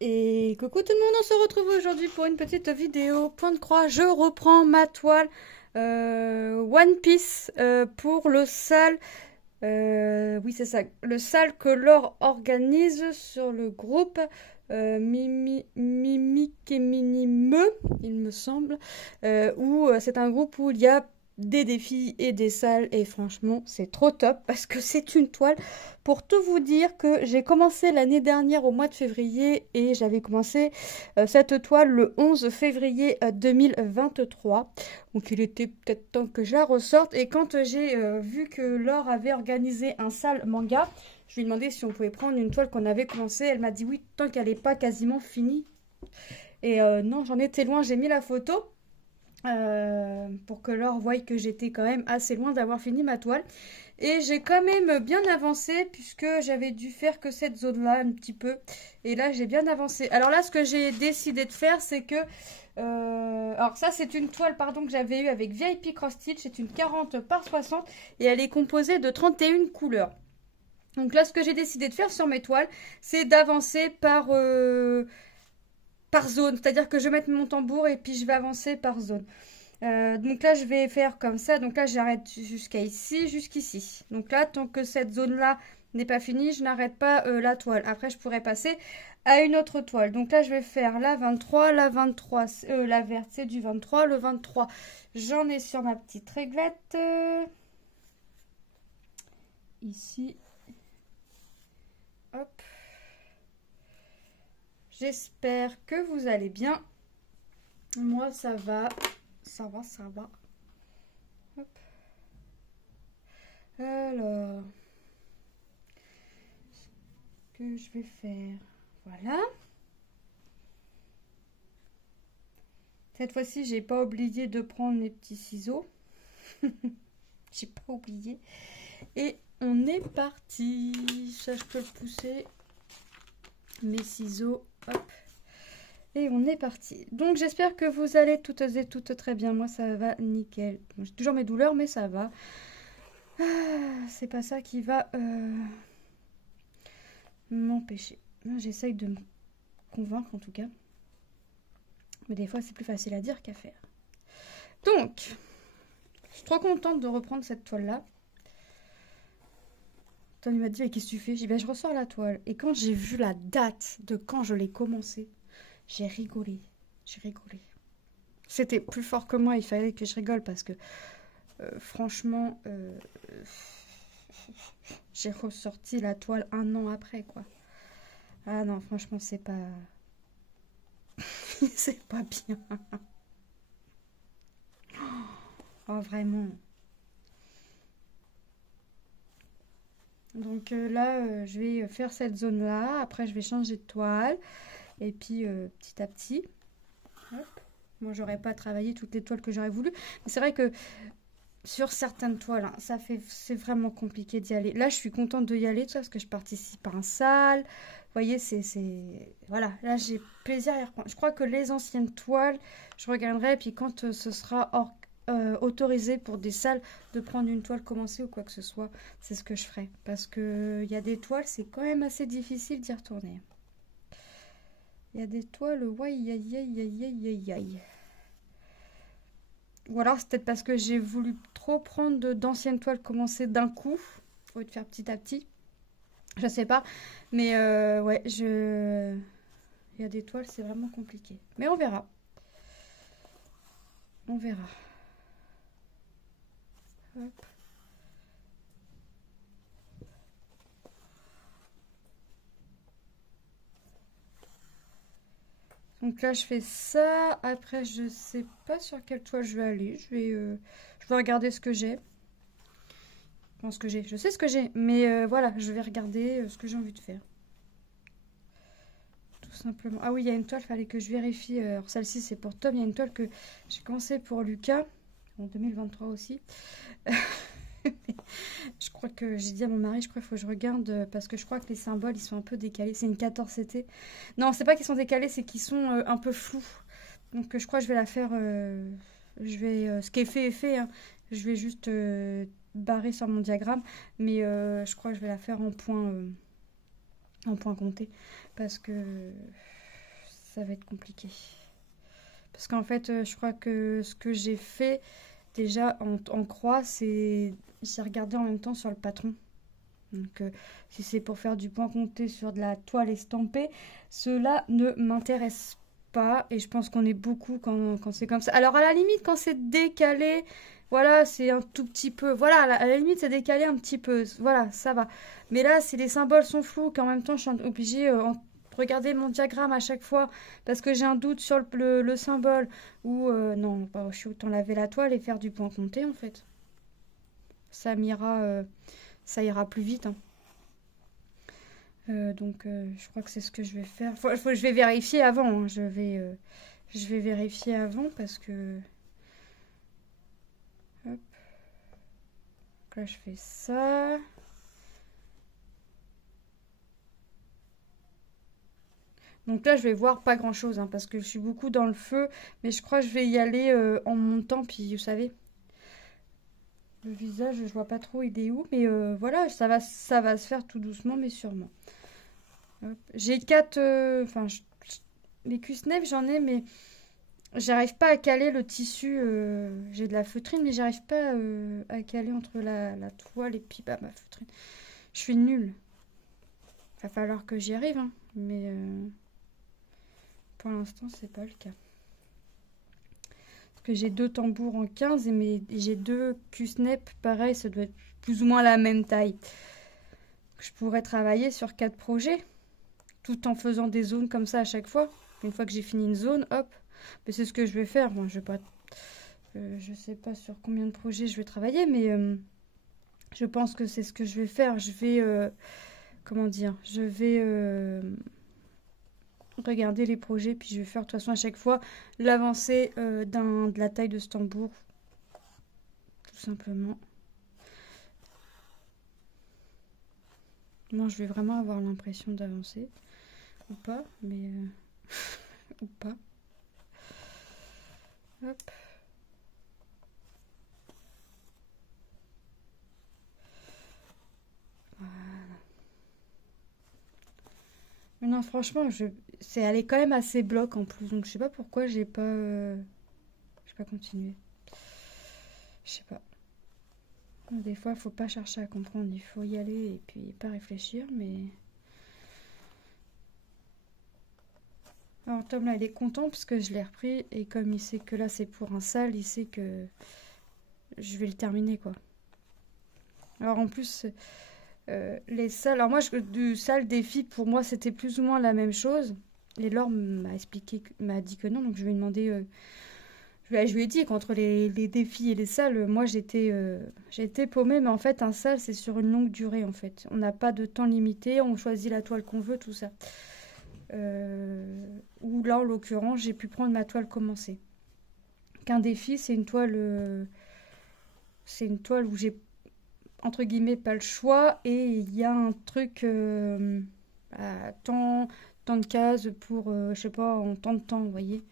Et coucou tout le monde, on se retrouve aujourd'hui pour une petite vidéo. Point de croix, je reprends ma toile One Piece pour le sale. Oui, c'est ça, le sale que Laure organise sur le groupe Mimique et Minime, il me semble. Où c'est un groupe où il y a des défis et des salles. Et franchement, c'est trop top parce que c'est une toile. Pour tout vous dire que j'ai commencé l'année dernière au mois de février et j'avais commencé cette toile le 11 février 2023. Donc il était peut-être temps que je la ressorte. Et quand j'ai vu que Laure avait organisé un sale manga, je lui ai demandé si on pouvait prendre une toile qu'on avait commencé. Elle m'a dit oui, tant qu'elle n'est pas quasiment finie. Et non, j'en étais loin, j'ai mis la photo. Pour que Laure voie que j'étais quand même assez loin d'avoir fini ma toile. Et j'ai quand même bien avancé puisque j'avais dû faire que cette zone-là un petit peu. Et là, j'ai bien avancé. Alors là, ce que j'ai décidé de faire, c'est que... alors ça, c'est une toile pardon, que j'avais eue avec VIP Cross Stitch. C'est une 40 par 60 et elle est composée de 31 couleurs. Donc là, ce que j'ai décidé de faire sur mes toiles, c'est d'avancer par zone. C'est-à-dire que je vais mettre mon tambour et puis je vais avancer par zone. Donc là, je vais faire comme ça. Donc là, j'arrête jusqu'à ici, jusqu'ici. Donc là, tant que cette zone-là n'est pas finie, je n'arrête pas la toile. Après, je pourrais passer à une autre toile. Donc là, je vais faire la 23, la 23, la verte, c'est du 23. Le 23, j'en ai sur ma petite réglette. Ici. Hop. J'espère que vous allez bien. Moi, ça va. Ça va, ça va. Hop. Alors, ce que je vais faire, voilà. Cette fois-ci, j'ai pas oublié de prendre mes petits ciseaux. J'ai pas oublié. Et on est parti. Ça, je peux le pousser. Mes ciseaux, hop. Et on est parti. Donc, j'espère que vous allez toutes et toutes très bien. Moi, ça va nickel. Bon, j'ai toujours mes douleurs, mais ça va. Ah, c'est pas ça qui va m'empêcher. J'essaye de me convaincre en tout cas. Mais des fois, c'est plus facile à dire qu'à faire. Donc, je suis trop contente de reprendre cette toile-là. Tony m'a dit, mais qu'est-ce que tu fais? J'ai dit, ben, je ressors la toile. Et quand j'ai vu la date de quand je l'ai commencé, j'ai rigolé. J'ai rigolé. C'était plus fort que moi, il fallait que je rigole parce que franchement, j'ai ressorti la toile un an après, quoi. Ah non, franchement, c'est pas... c'est pas bien. Oh, vraiment. Donc là, je vais faire cette zone-là. Après, je vais changer de toile. Et puis, petit à petit. Hop. Moi, j'aurais pas travaillé toutes les toiles que j'aurais voulu. Mais c'est vrai que sur certaines toiles, hein, c'est vraiment compliqué d'y aller. Là, je suis contente de y aller, parce que je participe à un salle. Vous voyez, voilà, là, j'ai plaisir à y reprendre. Je crois que les anciennes toiles, je regarderai. Et puis, quand ce sera autorisé pour des salles de prendre une toile commencée ou quoi que ce soit, c'est ce que je ferai. Parce que il y a des toiles, c'est quand même assez difficile d'y retourner. Il y a des toiles, ouais, aïe, aïe, aïe, aïe, aïe, aïe. Ou alors c'est peut-être parce que j'ai voulu trop prendre d'anciennes toiles commencées d'un coup, au lieu de faire petit à petit. Je sais pas. Mais ouais, il y a des toiles, c'est vraiment compliqué. Mais on verra. On verra. Hop. Donc là, je fais ça. Après, je sais pas sur quelle toile je vais aller. Je vais regarder ce que j'ai. Enfin, ce que j'ai. Je sais ce que j'ai. Mais voilà, je vais regarder ce que j'ai envie de faire. Tout simplement. Ah oui, il y a une toile, il fallait que je vérifie. Alors celle-ci, c'est pour Tom. Il y a une toile que j'ai commencé pour Lucas. En 2023 aussi. Je crois que j'ai dit à mon mari, je crois qu'il faut que je regarde parce que je crois que les symboles ils sont un peu décalés. C'est une 14 CT. Non, c'est pas qu'ils sont décalés, c'est qu'ils sont un peu flous. Donc je crois que je vais la faire. Je vais, ce qui est fait est fait, hein. Je vais juste barrer sur mon diagramme, mais je crois que je vais la faire en point compté parce que ça va être compliqué. Parce qu'en fait, je crois que ce que j'ai fait déjà en croix, c'est... J'ai regardé en même temps sur le patron. Donc, si c'est pour faire du point compté sur de la toile estampée, cela ne m'intéresse pas. Et je pense qu'on est beaucoup quand c'est comme ça. Alors, à la limite, quand c'est décalé, voilà, c'est un tout petit peu. Voilà, à la limite, c'est décalé un petit peu. Voilà, ça va. Mais là, si les symboles sont flous, qu'en même temps, je suis obligée de regarder mon diagramme à chaque fois parce que j'ai un doute sur le symbole. Ou non, bah, je suis autant laver la toile et faire du point compté, en fait. Ça m'ira. Ça ira plus vite, hein. Donc, je crois que c'est ce que je vais faire. Je vais vérifier avant, hein. Je vais vérifier avant parce que... Hop. Donc là, je fais ça. Donc là, je vais voir pas grand-chose, hein, parce que je suis beaucoup dans le feu. Mais je crois que je vais y aller en montant. Puis, vous savez, le visage, je vois pas trop il est où. Mais voilà, ça va se faire tout doucement, mais sûrement. J'ai 4... Enfin, les cuisses-neves, j'en ai, mais j'arrive pas à caler le tissu. J'ai de la feutrine, mais j'arrive pas à caler entre la toile et puis bah, ma feutrine. Je suis nulle. Va falloir que j'y arrive, hein, mais pour l'instant, c'est pas le cas. Parce que j'ai 2 tambours en 15 et j'ai 2 cuisses-neves, pareil, ça doit être plus ou moins la même taille. Je pourrais travailler sur 4 projets, tout en faisant des zones comme ça à chaque fois. Une fois que j'ai fini une zone, hop. Mais c'est ce que je vais faire. Moi, je vais pas, je sais pas sur combien de projets je vais travailler, mais je pense que c'est ce que je vais faire. Je vais, comment dire, je vais regarder les projets, puis je vais faire de toute façon à chaque fois l'avancée de la taille de ce tambour, tout simplement. Moi, je vais vraiment avoir l'impression d'avancer. Ou pas, mais... ou pas. Hop. Voilà. Mais non, franchement, elle est quand même assez bloc en plus. Donc, je sais pas pourquoi j'ai pas continué. Je sais pas. Des fois, il faut pas chercher à comprendre. Il faut y aller et puis pas réfléchir, mais... Alors Tom là il est content parce que je l'ai repris et comme il sait que là c'est pour un sale, il sait que je vais le terminer quoi. Alors en plus les salles, alors moi du sale défi pour moi c'était plus ou moins la même chose. Et Laure m'a dit que non, donc je lui ai demandé, je lui ai dit qu'entre les défis et les salles, moi j'étais paumée, mais en fait un sale c'est sur une longue durée en fait. On n'a pas de temps limité, on choisit la toile qu'on veut, tout ça. Où là en l'occurrence j'ai pu prendre ma toile commencée. Qu'un défi c'est une toile où j'ai entre guillemets pas le choix et il y a un truc à tant de cases pour je sais pas en tant de temps, vous voyez,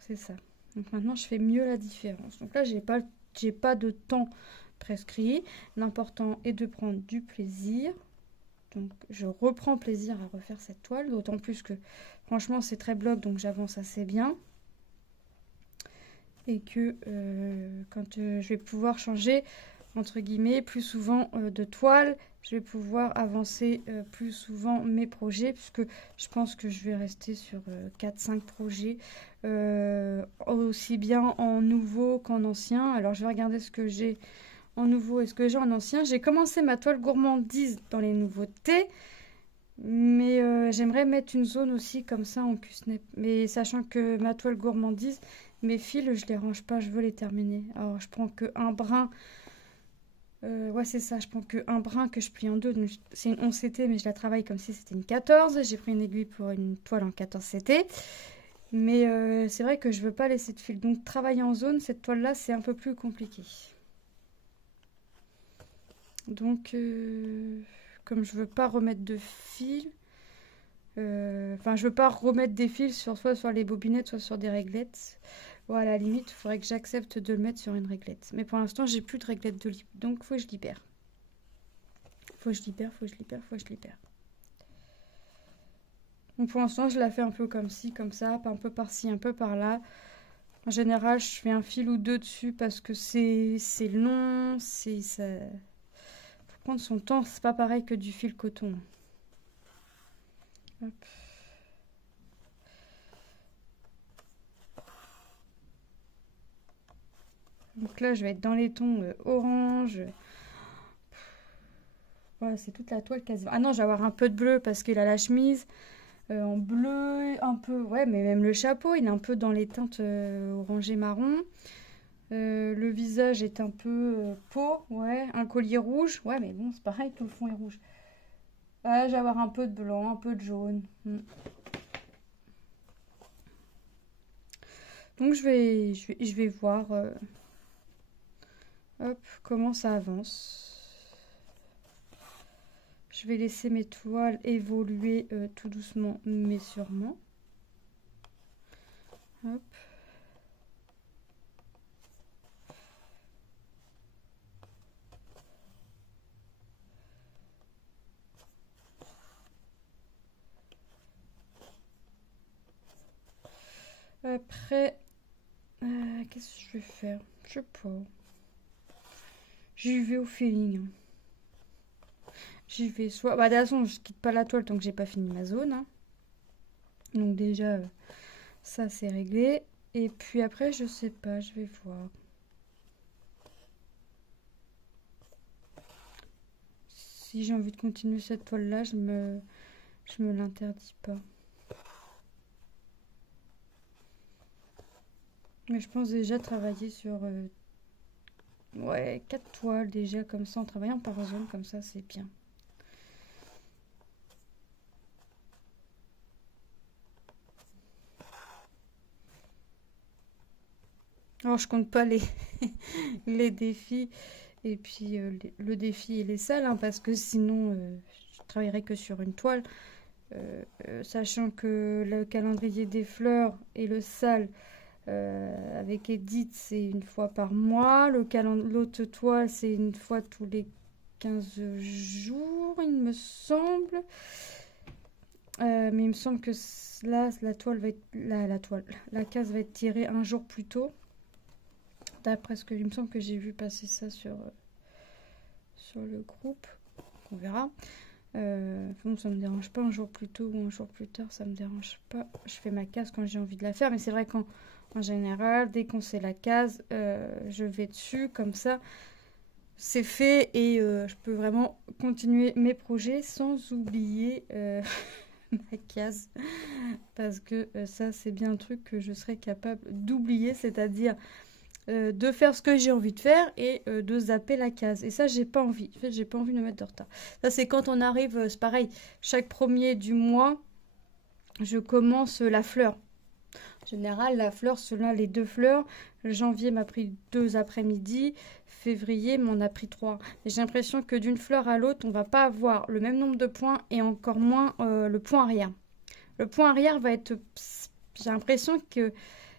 c'est ça. Donc maintenant je fais mieux la différence. Donc là j'ai pas de temps prescrit, l'important est de prendre du plaisir. Donc je reprends plaisir à refaire cette toile, d'autant plus que franchement c'est très bloc, donc j'avance assez bien. Et que quand je vais pouvoir changer, entre guillemets, plus souvent de toile, je vais pouvoir avancer plus souvent mes projets, puisque je pense que je vais rester sur 4-5 projets, aussi bien en nouveau qu'en ancien. Alors je vais regarder ce que j'ai en nouveau et ce que j'ai en ancien. J'ai commencé ma toile gourmandise dans les nouveautés, mais j'aimerais mettre une zone aussi comme ça en Q-Snap. Mais sachant que ma toile gourmandise, mes fils, je les range pas, je veux les terminer. Alors je prends que un brin. Ouais, c'est ça, je prends que un brin que je plie en deux. C'est une 11 CT, mais je la travaille comme si c'était une 14. J'ai pris une aiguille pour une toile en 14 CT. Mais c'est vrai que je veux pas laisser de fil. Donc travailler en zone, cette toile-là, c'est un peu plus compliqué. Donc, comme je veux pas remettre de fil, enfin, je veux pas remettre des fils soit sur les bobinettes, soit sur des réglettes. Bon, à la limite, il faudrait que j'accepte de le mettre sur une réglette. Mais pour l'instant, j'ai plus de réglette de libre. Donc, faut que je libère. Faut que je libère. Donc pour l'instant, je la fais un peu comme ci, comme ça, un peu par-ci, un peu par-là. En général, je fais un fil ou deux dessus parce que c'est long, ça faut prendre son temps, c'est pas pareil que du fil coton. Hop. Donc là, je vais être dans les tons orange. Voilà, c'est toute la toile quasi. Ah non, je vais avoir un peu de bleu parce qu'il a la chemise. En bleu, un peu, ouais, mais même le chapeau, il est un peu dans les teintes orangé marron. Le visage est un peu peau, ouais, un collier rouge, ouais, mais bon, c'est pareil que le fond est rouge. Là, je vais avoir un peu de blanc, un peu de jaune. Donc je vais voir hop, comment ça avance. Je vais laisser mes toiles évoluer tout doucement mais sûrement. Hop. Après, qu'est-ce que je vais faire? Je sais pas. J'y vais au feeling. J'y vais soit... Bah de toute façon, je quitte pas la toile tant que j'ai pas fini ma zone. Hein. Donc déjà, ça c'est réglé. Et puis après, je sais pas, je vais voir. Si j'ai envie de continuer cette toile-là, je me l'interdis pas. Mais je pense déjà travailler sur ouais, 4 toiles déjà comme ça, en travaillant par zone, comme ça c'est bien. Alors je compte pas les, les défis et puis le défi et les salles, hein, parce que sinon je travaillerai que sur une toile. Sachant que le calendrier des fleurs et le sale avec Edith, c'est une fois par mois. L'autre toile, c'est une fois tous les 15 jours, il me semble. Mais il me semble que là, la toile va être. La case va être tirée un jour plus tôt. D'après ce que il me semble que j'ai vu passer ça sur le groupe. On verra. Bon, ça me dérange pas un jour plus tôt ou un jour plus tard, ça me dérange pas. Je fais ma case quand j'ai envie de la faire, mais c'est vrai qu'en général, dès qu'on sait la case, je vais dessus, comme ça, c'est fait et je peux vraiment continuer mes projets sans oublier ma case. Parce que ça, c'est bien un truc que je serais capable d'oublier, c'est-à-dire de faire ce que j'ai envie de faire et de zapper la case. Et ça, j'ai pas envie. En fait, j'ai pas envie de me mettre de retard. Ça, c'est quand on arrive, c'est pareil, chaque premier du mois, je commence la fleur. En général, la fleur, selon les 2 fleurs, janvier m'a pris 2 après-midi, février m'en a pris 3. Et j'ai l'impression que d'une fleur à l'autre, on va pas avoir le même nombre de points et encore moins le point arrière. Le point arrière va être... J'ai l'impression que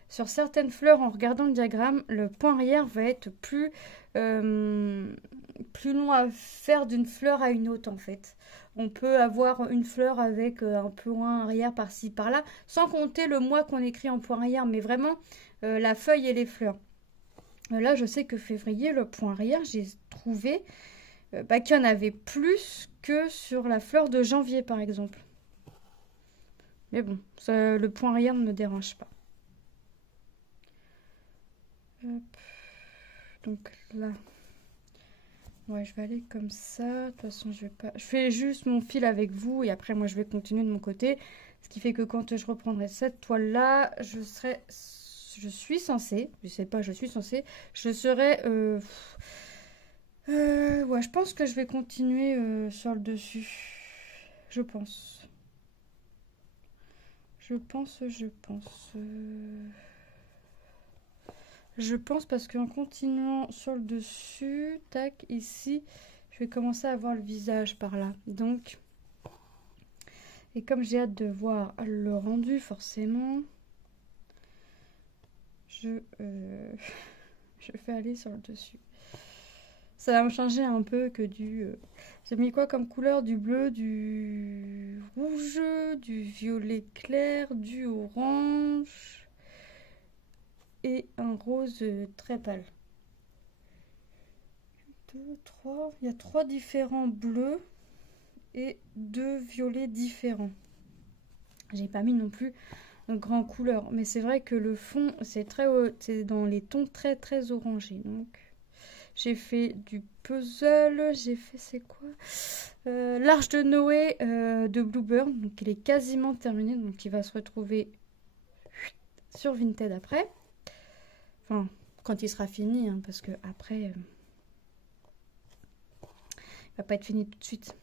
sur certaines fleurs, en regardant le diagramme, le point arrière va être plus long à faire d'une fleur à une autre en fait. On peut avoir une fleur avec un point arrière par-ci par-là, sans compter le mois qu'on écrit en point arrière, mais vraiment la feuille et les fleurs. Là, je sais que février, le point arrière, j'ai trouvé qu'il y en avait plus que sur la fleur de janvier par exemple. Mais bon, ça, le point arrière ne me dérange pas. Hop. Donc là, ouais, je vais aller comme ça. De toute façon, je vais pas. Je fais juste mon fil avec vous et après, moi, je vais continuer de mon côté. Ce qui fait que quand je reprendrai cette toile-là, je suis censée, je sais pas, je suis censée, je serai. Ouais, je pense que je vais continuer sur le dessus. Je pense. Je pense. Je pense parce qu'en continuant sur le dessus, tac, ici, je vais commencer à voir le visage par là. Donc, et comme j'ai hâte de voir le rendu, forcément, je vais aller sur le dessus. Ça va me changer un peu que du... J'ai mis quoi comme couleur? Du bleu, du rouge, du violet clair, du orange et un rose très pâle. 2, 3... Il y a 3 différents bleus et 2 violets différents. J'ai pas mis non plus de grandes couleurs, mais c'est vrai que le fond, c'est dans les tons très très orangés. Donc, j'ai fait du puzzle, j'ai fait, c'est quoi? L'Arche de Noé de Bluebird, donc il est quasiment terminé, donc il va se retrouver sur Vinted après. Enfin, quand il sera fini, hein, parce que après, il va pas être fini tout de suite.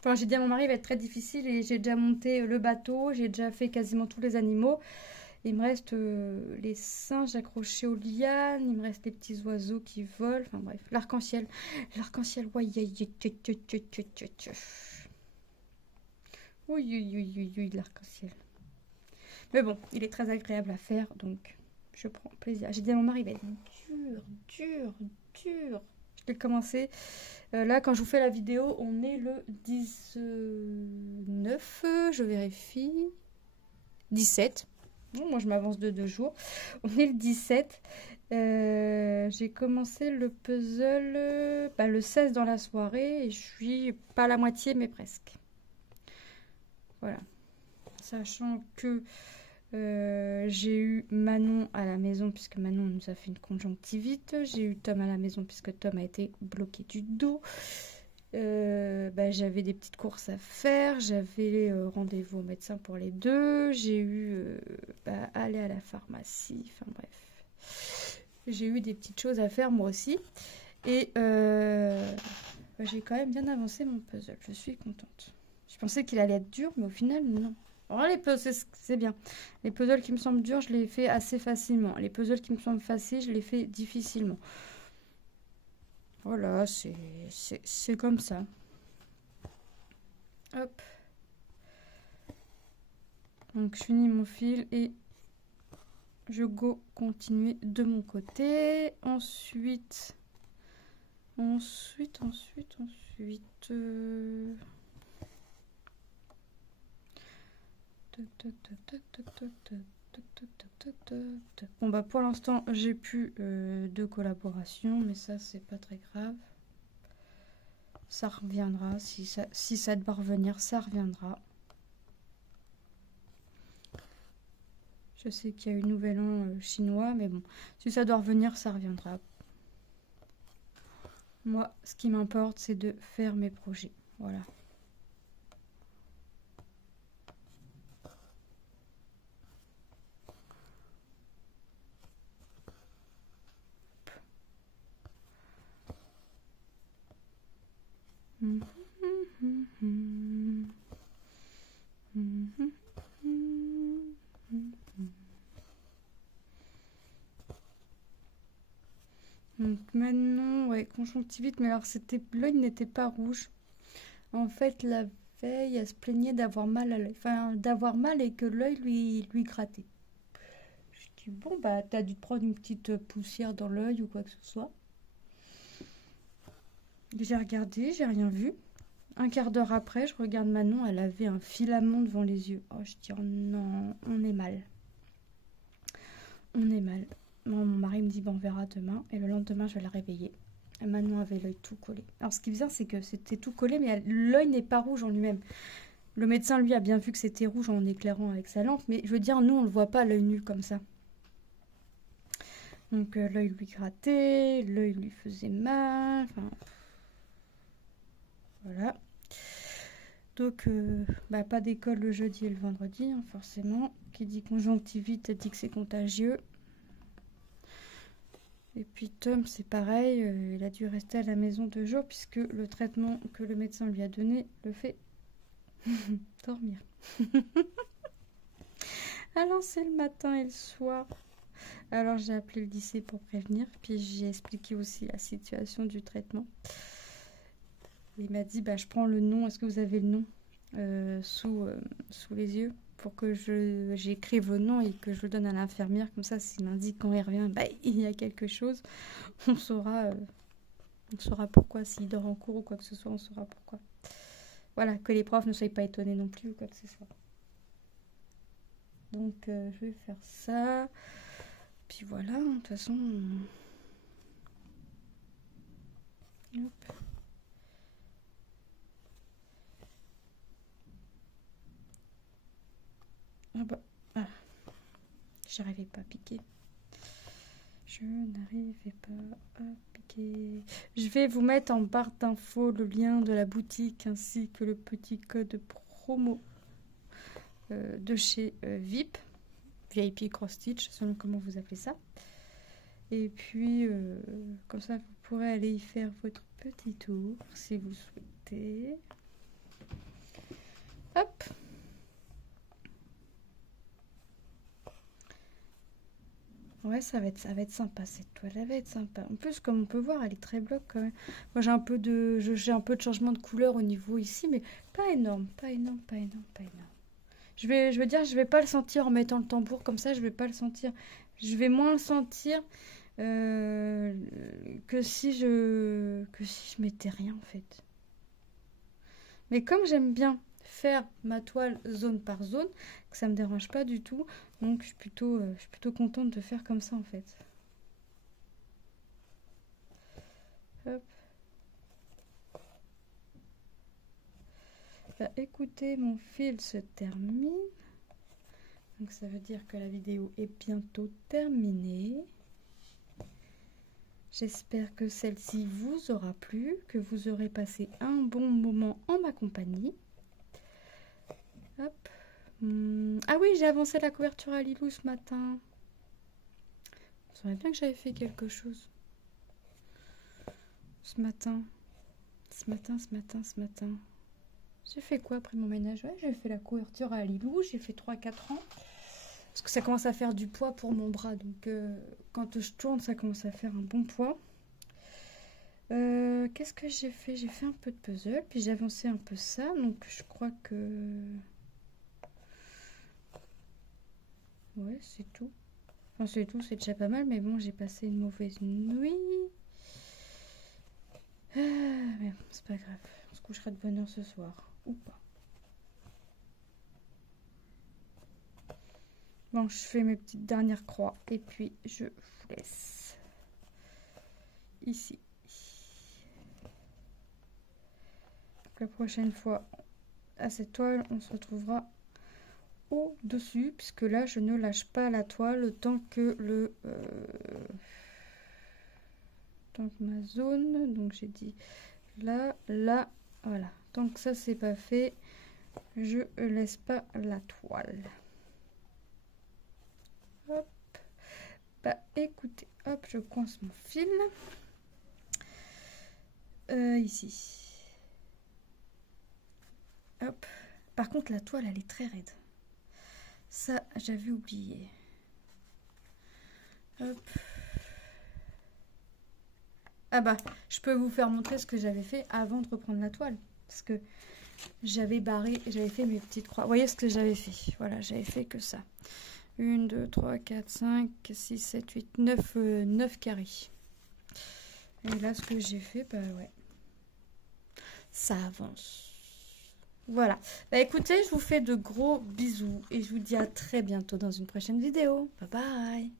Enfin, j'ai dit à mon mari, il va être très difficile et j'ai déjà monté le bateau, j'ai déjà fait quasiment tous les animaux. Il me reste les singes accrochés aux lianes, il me reste les petits oiseaux qui volent, enfin bref, l'arc-en-ciel. L'arc-en-ciel, ouais, oui, l'arc-en-ciel. Mais bon, il est très agréable à faire, donc je prends plaisir. J'ai dit à mon mari, il va être dur. Je l'ai commencé. Là, quand je vous fais la vidéo, on est le 19, je vérifie. 17. Bon, moi, je m'avance de 2 jours. On est le 17. J'ai commencé le puzzle le 16 dans la soirée et je suis pas à la moitié, mais presque. Voilà. Sachant que j'ai eu Manon à la maison, puisque Manon nous a fait une conjonctivite. J'ai eu Tom à la maison, puisque Tom a été bloqué du dos. J'avais des petites courses à faire. J'avais rendez-vous au médecin pour les deux. J'ai eu aller à la pharmacie. Enfin bref. J'ai eu des petites choses à faire moi aussi. Et j'ai quand même bien avancé mon puzzle. Je suis contente. Je pensais qu'il allait être dur, mais au final, non. Alors, les puzzles, c'est bien. Les puzzles qui me semblent durs, je les fais assez facilement. Les puzzles qui me semblent faciles, je les fais difficilement. Voilà, c'est comme ça. Hop. Donc, je finis mon fil et je go continuer de mon côté. Ensuite... Bon bah pour l'instant j'ai plus de collaboration, mais ça c'est pas très grave. Ça reviendra, si ça doit revenir, ça reviendra. Je sais qu'il y a eu Nouvel An chinois, mais bon, si ça doit revenir, ça reviendra. Moi, ce qui m'importe, c'est de faire mes projets. Voilà. Donc maintenant, ouais, conjonctivite, mais alors l'œil n'était pas rouge. En fait, la veille, elle se plaignait d'avoir mal à l'œil. Enfin, d'avoir mal et que l'œil lui grattait. Je dis, bon, bah, t'as dû te prendre une petite poussière dans l'œil ou quoi que ce soit. J'ai regardé, j'ai rien vu. Un quart d'heure après, je regarde Manon, elle avait un filament devant les yeux. Oh, je dis, oh non, on est mal. On est mal. Mon mari me dit, bon, on verra demain. Et le lendemain, je vais la réveiller. Et Manon avait l'œil tout collé. Alors, ce qui est bizarre, c'est que c'était tout collé, mais l'œil n'est pas rouge en lui-même. Le médecin, lui, a bien vu que c'était rouge en éclairant avec sa lampe. Mais je veux dire, nous, on ne le voit pas à l'œil nu comme ça. Donc, l'œil lui grattait, l'œil lui faisait mal. Enfin... Voilà. Donc, pas d'école le jeudi et le vendredi, hein, forcément. Qui dit conjonctivite dit que c'est contagieux. Et puis Tom, c'est pareil, il a dû rester à la maison 2 jours puisque le traitement que le médecin lui a donné le fait dormir. Alors, c'est le matin et le soir. Alors, j'ai appelé le lycée pour prévenir, puis j'ai expliqué aussi la situation du traitement. Il m'a dit, je prends le nom, est-ce que vous avez le nom sous les yeux pour que j'écrive le nom et que je le donne à l'infirmière. Comme ça, s'il m'indique quand il revient, il y a quelque chose. On saura On saura pourquoi. S'il dort en cours ou quoi que ce soit, on saura pourquoi. Voilà, que les profs ne soient pas étonnés non plus ou quoi que ce soit. Donc, je vais faire ça. Puis voilà, de toute façon... Hop. Ah bah... Ah. J'arrivais pas à piquer. Je n'arrivais pas à piquer. Je vais vous mettre en barre d'infos le lien de la boutique ainsi que le petit code promo de chez VIP. VIP Cross Stitch, selon comment vous appelez ça. Et puis, comme ça, vous pourrez aller y faire votre petit tour si vous souhaitez. Hop! Ouais, ça va être sympa cette toile, elle va être sympa. En plus, comme on peut voir, elle est très bloc quand même. Moi, j'ai un peu de changement de couleur au niveau ici, mais pas énorme, pas énorme, pas énorme, pas énorme. Je veux dire, je vais pas le sentir en mettant le tambour comme ça, je vais pas le sentir. Je vais moins le sentir que si je mettais rien en fait. Mais comme j'aime bien faire ma toile zone par zone, que ça me dérange pas du tout, donc je suis plutôt contente de faire comme ça en fait. Hop. Bah, écoutez, mon fil se termine. Donc ça veut dire que la vidéo est bientôt terminée. J'espère que celle-ci vous aura plu, que vous aurez passé un bon moment en ma compagnie. Hop. Ah oui, j'ai avancé la couverture à Lilou ce matin. Ça aurait bien que j'avais fait quelque chose. Ce matin. J'ai fait quoi après mon ménage? Ouais, j'ai fait la couverture à Lilou, j'ai fait 3-4 ans. Parce que ça commence à faire du poids pour mon bras. Donc quand je tourne, ça commence à faire un bon poids. Qu'est-ce que j'ai fait? J'ai fait un peu de puzzle, puis j'ai avancé un peu ça. Donc je crois que... Ouais, c'est tout. Enfin, c'est tout, c'est déjà pas mal. Mais bon, j'ai passé une mauvaise nuit. Mais bon, c'est pas grave. On se couchera de bonne heure ce soir. Ou pas. Bon, je fais mes petites dernières croix. Et puis, je vous laisse. Ici. Donc, la prochaine fois, à cette toile, on se retrouvera au-dessus. Puisque là, je ne lâche pas la toile tant que tant que ma zone... Donc, j'ai dit là, là, voilà. Tant que ça, c'est pas fait, je laisse pas la toile. Hop. Bah écoutez, hop, je coince mon fil. Ici. Hop. Par contre, la toile, elle est très raide. Ça, j'avais oublié. Hop. Ah bah, je peux vous faire montrer ce que j'avais fait avant de reprendre la toile. Parce que j'avais barré, j'avais fait mes petites croix. Vous voyez ce que j'avais fait? Voilà, j'avais fait que ça. 1, 2, 3, 4, 5, 6, 7, 8, 9 carrés. Et là, ce que j'ai fait, bah ouais. Ça avance. Voilà. Bah écoutez, je vous fais de gros bisous. Et je vous dis à très bientôt dans une prochaine vidéo. Bye bye.